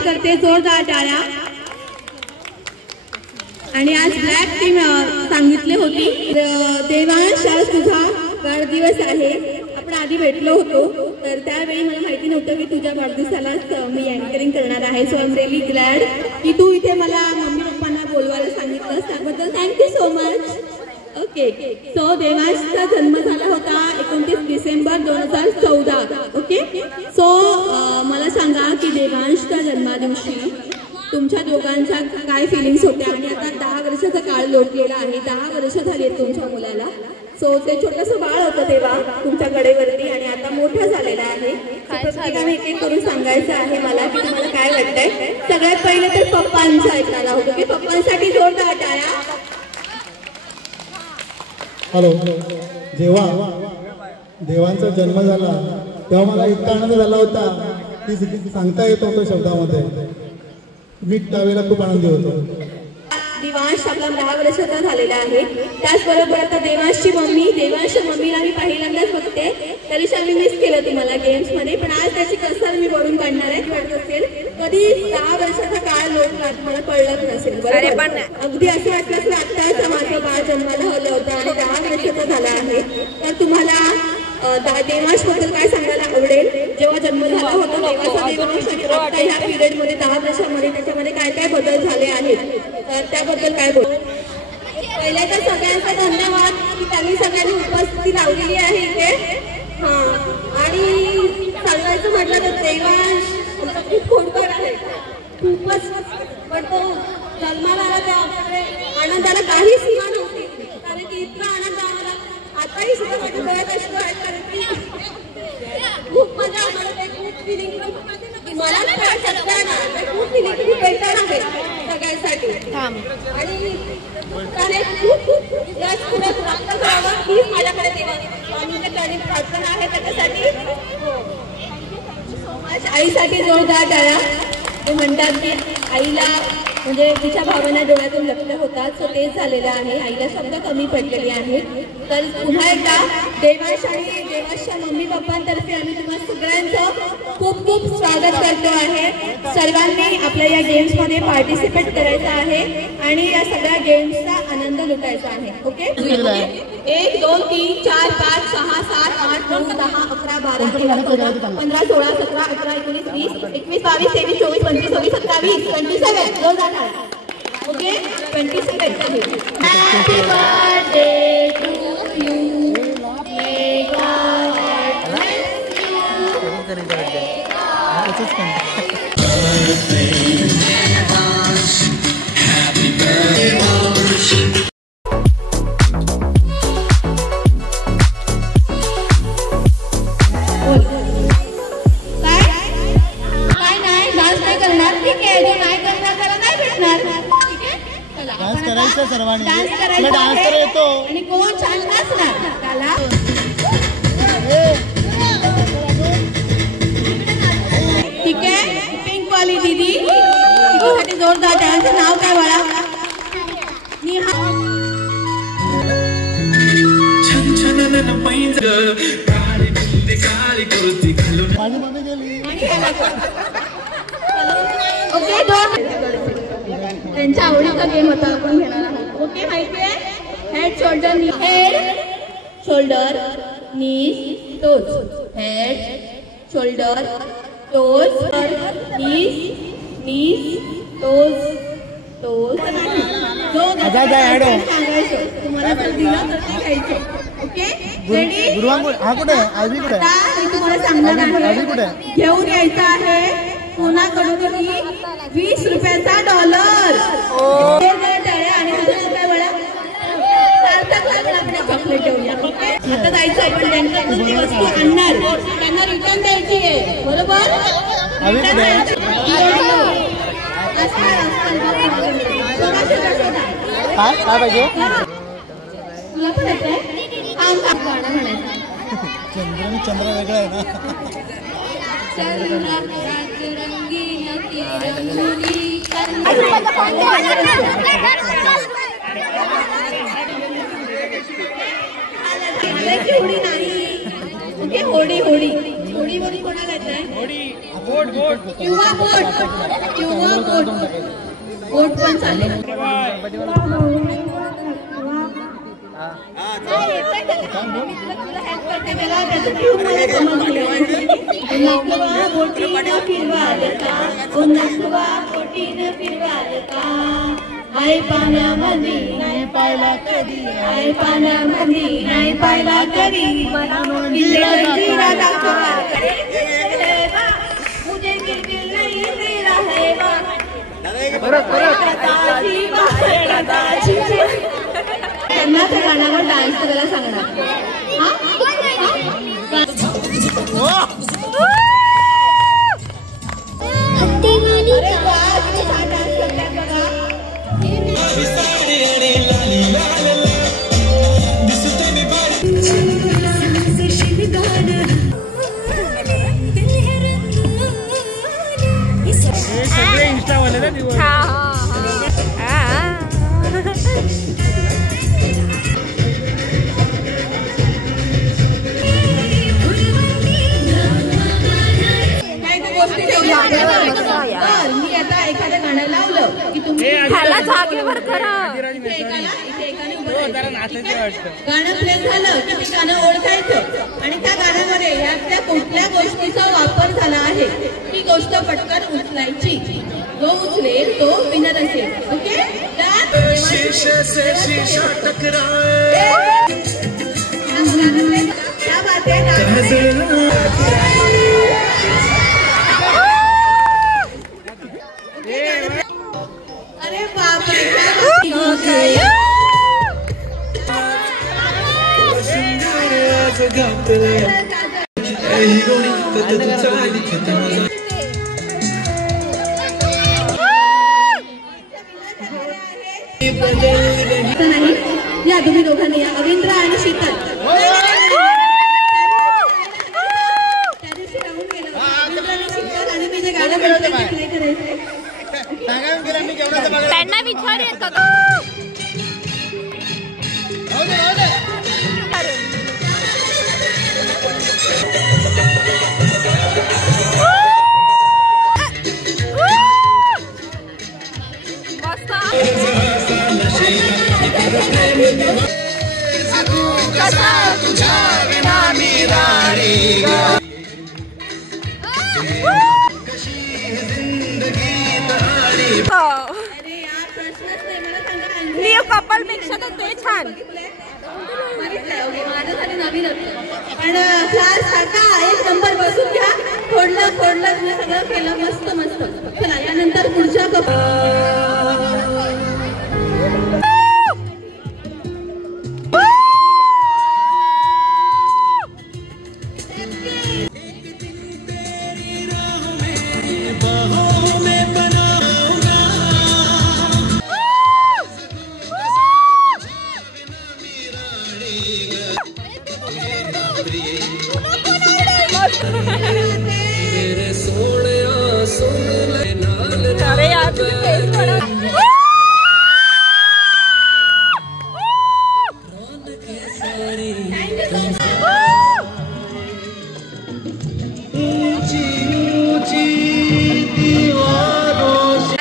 स्वागत करते, जोरदार टाळ्या। आणि आज ब्लॅक टीम सांगितले होती देवांश आज तुझा वाढदिवस आहे, आपण आधी भेटलो होतो तर त्यावेळी मला माहिती नव्हतं की तुझ्या वाढदिवसालाच मी अँकरिंग करणार आहे। So I am really glad की तू इथे मला मम्मी पप्पांना बोलवायला सांगितलंस, त्याबद्दल thank you so much. Okay, so देवांशचा जन्म झाला होता 29 डिसेंबर 2014। ओके, सो मला सांगा की देवांशच्या जन्मादिवशी तुमच्या दोघांच्या काय फिलिंग्स होत्या? आणि आता 10 वर्षाचा काळ लोटलेला आहे, 10 वर्ष झाली आहेत तुमच्या मुलाला। सो ते छोटंसं बाळ होतं तेव्हा तुमच्या कडेवरती आणि आता मोठं झालेलं आहे। प्रत्येकाने एक एक करून सांगायचं आहे मला की तुम्हाला काय वाटतंय। सगळ्यात पहिले तर पप्पांचं ऐकणार आहोत की पप्पांसाठी जोरदार टाळ्या। हॅलो, जेव्हा देवांचा जन्म झाला तेव्हा मला इतका आनंद झाला होता की सांगता येत होतं शब्दामध्ये। मी त्यावेळेला खूप आनंदी होतो। देवांश आपला 10 वर्षाचा झालेला आहे, त्याचबरोबर आता देवांशची मम्मीला मी पहिल्यांदाच बघते, तरीच आम्ही मिस केलं तुम्हाला गेम्स मध्ये, पण आज त्याची कसर मी भरून काढणार आहे। वाटत असेल कधी 10 वर्षाचा काळ लोटला तुम्हाला कळलंच नसेल, बरोबर? अगदी असं वाटलं की आत्ताच माझं बाळ जन्माला आलं होतं आणि 10 वर्षाचा झाला आहे। तर तुम्हाला देवांश बद्दल काय सांगायला आवडेल? जेव्हा जन्म झाला होता तेव्हाचा देवांश आणि आता ह्या पिरियड मध्ये 10 वर्षामध्ये त्याच्यामध्ये काय काय बदल झाले आहेत, तर त्याबद्दल काय बोल? पहिले तर सगळ्यांचा धन्यवाद की त्यांनी सगळ्यांनी उपस्थिती लावलेली आहे इथे। आणि सांगायचं म्हटलं तर देवांश आमचा खूप खोडकर आहे, खूपच, पण तो जन्माला आला तेव्हा आनंदाला काही सीमा नव्हती, कारण की इतका आनंद आम्हाला आताही सुद्धा माझ्या डोळ्यात अश्रू आहेत, कारण की खूप मजा आम्हाला खूप फिलिंग मला खूप फिलिंग खूप बेटर आहे सगळ्यांसाठी। आणि खूप जास्त प्राप्त करावं हीच माझ्याकडे देवांची प्रार्थना आहे त्याच्यासाठी। आईसाठी जोरदार टाळ्या। ते म्हणतात की आईला म्हणजे तिच्या भावना डोळ्यातून लपल्या होतात, सो तेच झालेलं आहे, आईला शब्द कमी पडलेली आहेत। तर पुन्हा एकदा देवांश आणि देवांशच्या मम्मी पप्पांतर्फे आम्ही तुम्हाला सगळ्यांचं खूप खूप स्वागत करतो आहे। सर्वांनी आपल्या या गेम्स मध्ये पार्टिसिपेट करायचं आहे आणि या सगळ्या गेम्सचा आनंद लुटायचा आहे। Okay, 1 2 3 4 5 6 7 8 9 10 11 12 13 14 15 16 17 18 19 20 21 22 23 24 25 26 27 27 okay 27 Happy birthday to you, may God bless you. सर्वांनी डान्स येतो आणि कोण छान नाचणार त्याला। ठीक आहे, पिंक वाली दीदी तिच्यासाठी जोरदार डान्सचं नाव काय बाळा? ओके, त्यांच्या आवडीचा गेम होता, आपण घेणार आहोत। ओके, माहिती आहे? हेड शोल्डर नी, हेड शोल्डर नीज टोज, हेड शोल्डर टोज, नीज नीज टोज टोज। जो सांगायचं तुम्हाला जर दिलं तर ते घ्यायचं। Okay, ready? हा कुठे आधी कुठे? आता मी तुम्हाला सांगणार आहे, घेऊन यायचं आहे कोणाकडून 20 रुपयाचा डॉलर। आणि काय बळा चॉकलेट ठेवूया। आता जायचं आहे, पण त्यांच्याकडून ती वस्तू आणणार, त्यांना रिटर्न द्यायची आहे, बरोबर? काय पाहिजे? तुला पण येत आहे गाणं म्हणायचं? चंद्र वेगळं आहे ना। होडी नाही, ओके, होडी होडी होडी कोणाला येत आहे? किंवा बोट पण चालेल. तुला हेल्प करते त्याला त्याचं ट्यूब मला समजले. नखवा बोटीनं फिरवाल का आई पाण्यामध्ये नाही पाहिला कधी, आई पाण्यामध्ये नाही पाहिला कधी. मुझे दिल नहीं तेरा है त्यांना त्या गाण्यावर डान्स करायला सांगणार. अरे वा, किती छान डान्स करतात बघा. सगळे इंस्टावाले ना दिवस. मी आता एखादं गाणं लावलं की तुम्ही जागेवर करा. गाणं प्ले झालं की ते गाणं ओळखायचं आणि त्या गाण्यामध्ये यातल्या कुठल्या गोष्टीचा वापर झाला आहे ती गोष्ट पटकन उचलायची. जो उचलेल तो विनर असेल. ओके. क्या बात है. अरे बापरे. नाही या तुम्ही दोघांनी या. अविंद्र आणि शीतल त्या दिवशी राहून गेलं. अविंद्र आणि शीतल आणि मी जे गाणं म्हणते ते प्ले करायचंय. त्यांना विचार येतो कपल पेक्षा तर ते छान. माझ्यासाठी नवीन पण क्लास सारखा एक नंबर बसून घ्या. फोडलं तुम्ही सगळं केलं मस्त मस्त. चला यानंतर पुढच्या अरे यार तुझे फेस बड़ा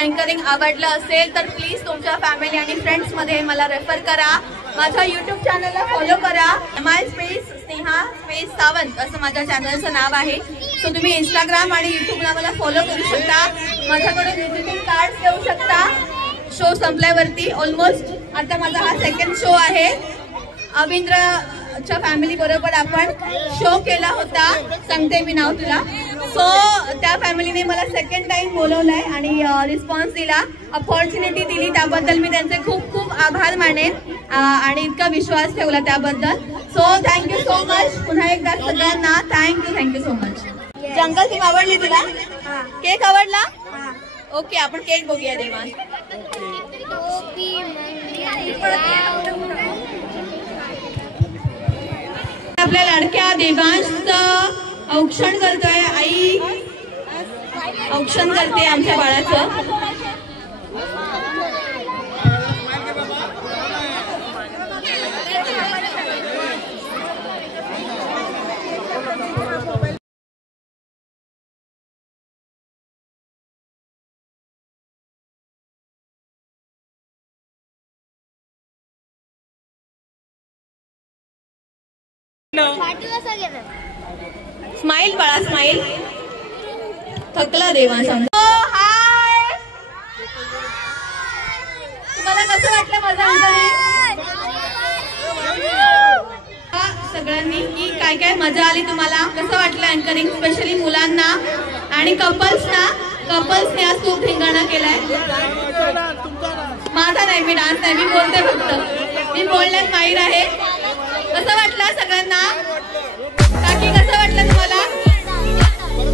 अँकरिंग आवडलं असेल तर प्लीज तुमच्या फॅमिली आणि फ्रेंड्स मध्ये मला रेफर करा. माझ्या युट्यूब चॅनलला फॉलो करा. MI space Sneha space Sawant असं माझ्या चॅनलचं नाव आहे. सो तुम्ही इंस्टाग्राम आणि युट्यूबला मला फॉलो करू शकता. माझ्याकडे व्हिजिटिंग कार्ड देऊ शकता. शो संपल्यावरती ऑलमोस्ट आता माझा हा सेकंड शो आहे. अविंद्रच्या फॅमिली बरोबर आपण शो केला होता. सांगते मी नाव तुला. सो त्या फॅमिलीने मला सेकंड टाइम बोलवलंय आणि रिस्पॉन्स दिला, अपॉर्च्युनिटी दिली. त्याबद्दल मी त्यांचे खूप खूप आभार मानेन आणि इतका विश्वास ठेवला त्याबद्दल. So thank you so much. पुन्हा एकदा सगळ्यांना थँक्यू सो मच. जंगल थीम आवडली तुला? केक आवडला? ओके आपण केक बघूया देवान. आपल्या लाडक्या देवांचं औक्षण करतोय. आई औक्षण करते आमच्या बाळाचं. वाटलं? स्माइल बाळा स्माइल. थकला देवा सांगतो. हाय, तुम्हाला कसं वाटलं माझं अँकरिंग? सगळ्यांनी की काय काय मजा आली तुम्हाला? कसं वाटलं अँकरिंग? स्पेशली मुलांना आणि कपल्सने आज खूप धिंगाणा केलाय. माझा नाही, मी डान्स नाही, मी बोलते फक्त. मी बोलण्यात माहीर आहे. कसं वाटलं सगळ्यांना? काकी कसं वाटलं तुम्हाला?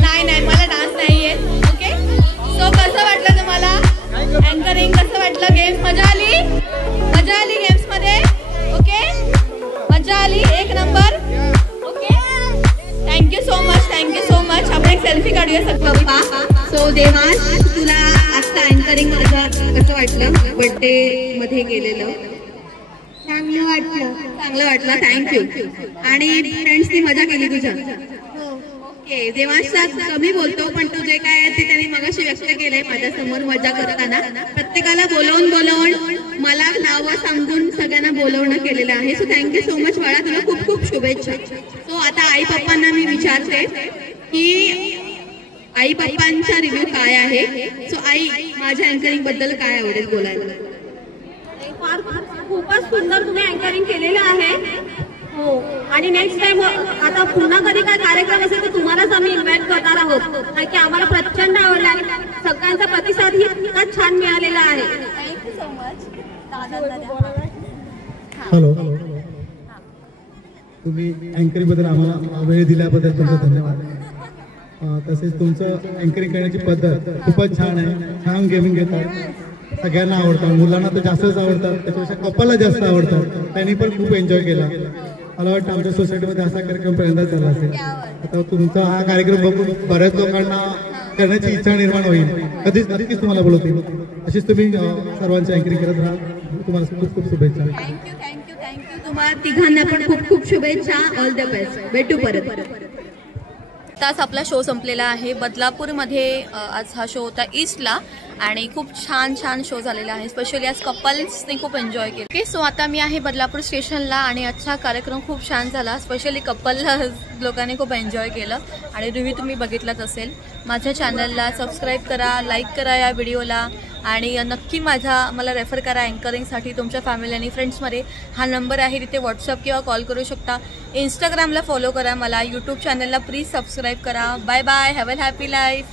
नाही, मला डान्स नाही येत. ओके, सो कसं वाटलं तुम्हाला अँकरिंग? कसं वाटलं? गेम्स मजा आली गेम्स मध्ये? ओके, मजा आली, एक number. Okay, thank you so much. आपण एक सेल्फी काढूया पप्पा. सो देवांश, तुला आजचं अँकरिंग कसं वाटलं? बर्थडे मध्ये गेलेलं चांगलं वाटलं. थँक्यू. आणि फ्रेंड्सनी मजा केली तुझ्या? ओके, देवांशचा कमी बोलतो पण तू जे काय आहे ते त्यांनी मगाशी व्यक्त केलंय माझ्या समोर मजा करताना. प्रत्येकाला बोलवून मला नावं सांगून सगळ्यांना बोलवणं केलेलं आहे. सो थँक्यू सो मच बाळा, तुला खूप खूप शुभेच्छा. सो आता आई पप्पांना मी विचारते की आई पप्पांचा रिव्ह्यू काय आहे. सो आई, माझ्या अँकरिंग बद्दल काय आवडेल बोलायला? खूपच सुंदर तुम्ही अँकरिंग केलेलं आहे. हो, आणि नेक्स्ट टाइम आता पुन्हा कधी काय कार्यक्रम असेल तर तुम्हालाच आम्ही इन्व्हाइट करणार आहोत, कारण की आम्हाला प्रचंड आवडला आणि सगळ्यांचा प्रतिसाद ही इतका छान मिळालेला आहे. Thank you so much. हॅलो, तुम्ही अँकरिंग बद्दल आम्हाला वेळ दिल्याबद्दल तुमचं धन्यवाद. तसेच तुमचं अँकरिंग करण्याची पद्धत खूपच छान आहे. छान गेमिंग घेतात, सगळ्यांना आवडतात. मुलांना तर जास्तच आवडतात, त्याच्यापेक्षा कपलला जास्त आवडतात. त्यांनी पण खूप एन्जॉय केला. मला वाटतं आमच्या सोसायटीमध्ये असा कार्यक्रम पहिल्यांदाच झाला असेल. आता तुमचा हा कार्यक्रम बघून बऱ्याच लोकांना करण्याची इच्छा निर्माण होईल. नक्कीच तुम्हाला बोलवतील. अशीच तुम्ही सर्वांची अँकरिंग करत राहा. तुम्हाला खूप खूप शुभेच्छा. थँक्यू. तुम्हाला तिघांना पण खूप खूप शुभेच्छा. All the best. भेटू परत. आताच आपला शो संपलेला आहे. बदलापूरमध्ये आज हा शो होता ईस्टला आणि खूप छान शो झालेला आहे. स्पेशली आज कपल्सने खूप एन्जॉय केलं. ओके, सो आता मी आहे बदलापूर स्टेशनला आणि आजचा कार्यक्रम खूप छान झाला. स्पेशली कपल लोकांनी खूप एन्जॉय केलं आणि रिव्ह्यू तुम्ही बघितलाच असेल. माझ्या चॅनलला सबस्क्राईब करा, लाईक करा या व्हिडिओला आणि नक्की मला रेफर करा अँकरिंगसाठी तुमच्या फॅमिली आणि फ्रेंड्समध्ये. हा नंबर आहे, तिथे व्हॉट्सअप किंवा कॉल करू शकता. इंस्टाग्रामला फॉलो करा मला. यूट्यूब चॅनलला प्लीज सबस्क्राईब करा. Bye bye. Have a happy life.